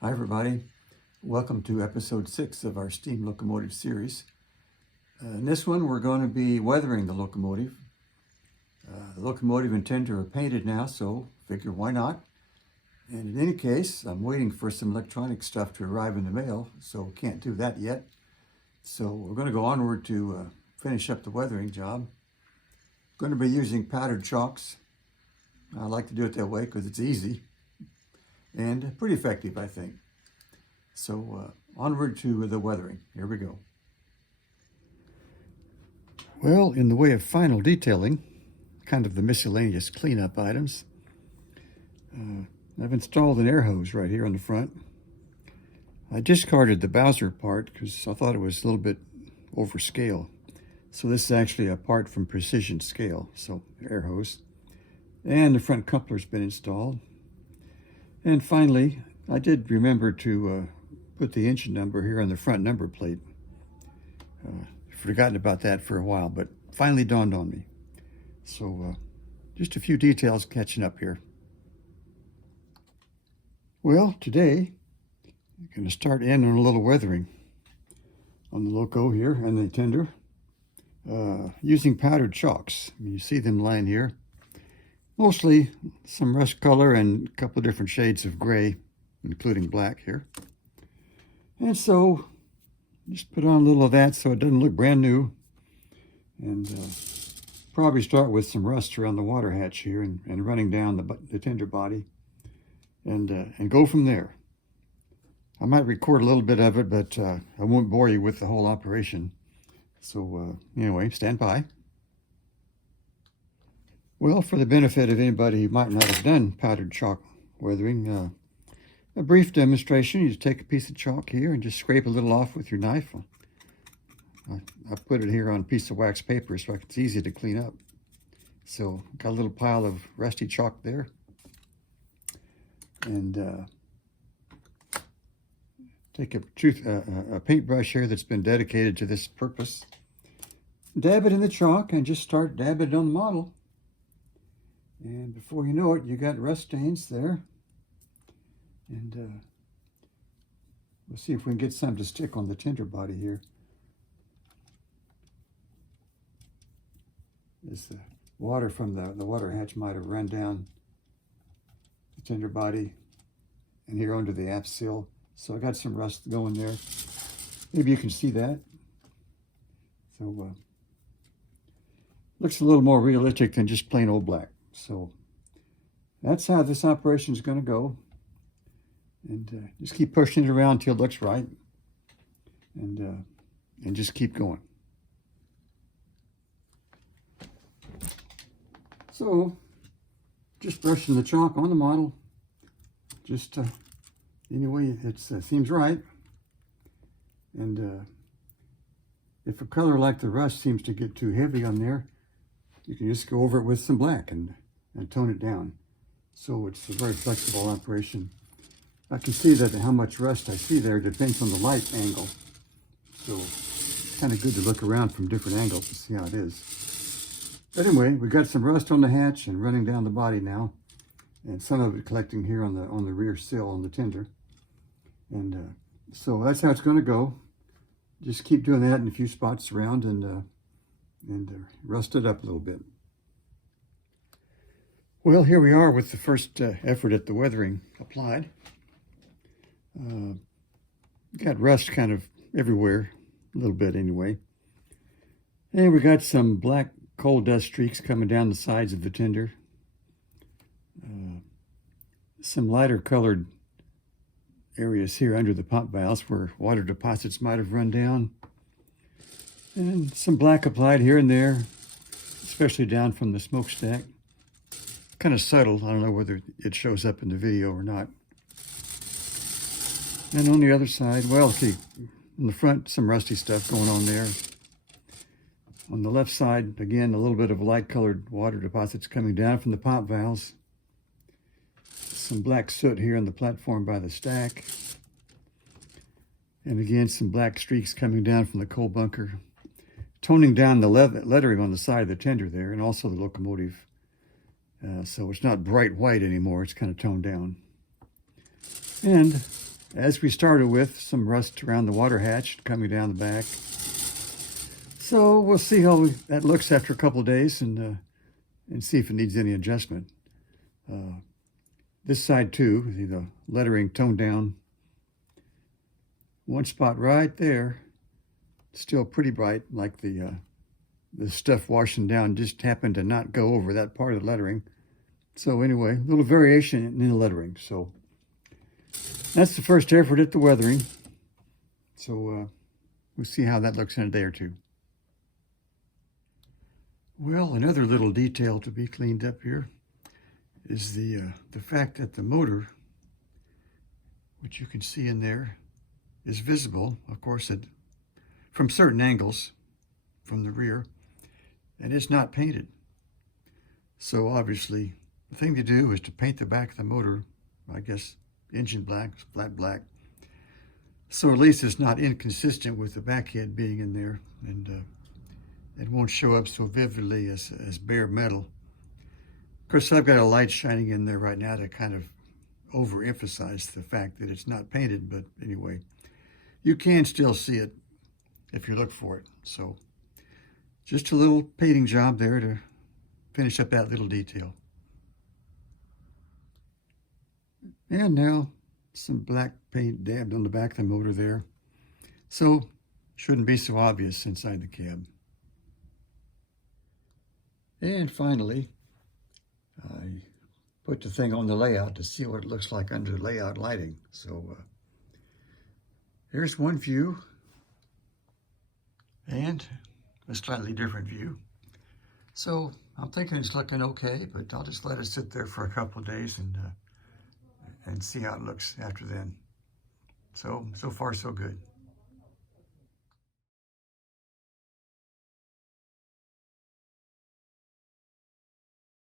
Hi everybody, welcome to episode 6 of our steam locomotive series. In this one we're going to be weathering the locomotive. The locomotive and tender are painted now, so figure why not. And in any case, I'm waiting for some electronic stuff to arrive in the mail, so can't do that yet. So we're going to go onward to finish up the weathering job. Going to be using powdered chalks. I like to do it that way because it's easy and pretty effective, I think. So onward to the weathering. Here we go. Well, in the way of final detailing, kind of the miscellaneous cleanup items, I've installed an air hose right here on the front. I discarded the Bowser part because I thought it was a little bit over scale. So this is actually a part from Precision Scale, so air hose. And the front coupler's been installed. And finally, I did remember to put the engine number here on the front number plate. Forgotten about that for a while, but finally dawned on me. So just a few details catching up here. Well, today I'm going to start in on a little weathering on the Loco here and the tender using powdered chalks. You see them lying here. Mostly some rust color and a couple of different shades of gray, including black here. And so just put on a little of that so it doesn't look brand new. And probably start with some rust around the water hatch here and running down the tender body and go from there. I might record a little bit of it, but I won't bore you with the whole operation. So anyway, stand by. Well, for the benefit of anybody who might not have done powdered chalk weathering, a brief demonstration. You just take a piece of chalk here and just scrape a little off with your knife. I put it here on a piece of wax paper so it's easy to clean up. So got a little pile of rusty chalk there. And take a paintbrush here that's been dedicated to this purpose. Dab it in the chalk and just start dabbing it on the model. And before you know it, you got rust stains there. And we'll see if we can get some to stick on the tender body here. As the water from the water hatch might have run down the tender body and here under the aft sill. So I got some rust going there. Maybe you can see that. So looks a little more realistic than just plain old black. So that's how this operation is going to go. And just keep pushing it around until it looks right. And just keep going. So just brushing the chalk on the model. Just anyway, it seems right. And if a color like the rust seems to get too heavy on there, you can just go over it with some black and tone it down. So it's a very flexible operation. I can see that how much rust I see there depends on the light angle. So it's kind of good to look around from different angles to see how it is. But anyway, we got some rust on the hatch and running down the body now. And some of it collecting here on the rear sill on the tender. And so that's how it's going to go. Just keep doing that in a few spots around and rust it up a little bit. Well, here we are with the first effort at the weathering applied. Got rust kind of everywhere, a little bit anyway. And we got some black coal dust streaks coming down the sides of the tender. Some lighter colored areas here under the pump valves where water deposits might have run down. And some black applied here and there, especially down from the smokestack. Kind of subtle. I don't know whether it shows up in the video or not. And on the other side, well, see, in the front, some rusty stuff going on there. On the left side, again, a little bit of light-colored water deposits coming down from the pump valves. Some black soot here on the platform by the stack. And again, some black streaks coming down from the coal bunker. Toning down the lettering on the side of the tender there, and also the locomotive. So it's not bright white anymore, it's kind of toned down. And as we started with, some rust around the water hatch coming down the back. So we'll see how that looks after a couple of days and see if it needs any adjustment. This side too, the lettering toned down. One spot right there, still pretty bright, like the stuff washing down just happened to not go over that part of the lettering. So anyway, a little variation in the lettering. So that's the first effort at the weathering. So we'll see how that looks in a day or two. Well, another little detail to be cleaned up here is the fact that the motor, which you can see in there, is visible, of course, from certain angles from the rear, and it's not painted. So obviously, the thing to do is to paint the back of the motor, I guess, engine black, flat black, so at least it's not inconsistent with the back head being in there, and it won't show up so vividly as bare metal. Of course, I've got a light shining in there right now to kind of overemphasize the fact that it's not painted, but anyway, you can still see it if you look for it. So just a little painting job there to finish up that little detail. And now some black paint dabbed on the back of the motor there. So shouldn't be so obvious inside the cab. And finally, I put the thing on the layout to see what it looks like under layout lighting. So here's one view and a slightly different view. So I'm thinking it's looking okay, but I'll just let it sit there for a couple of days and see how it looks after then. So far so good.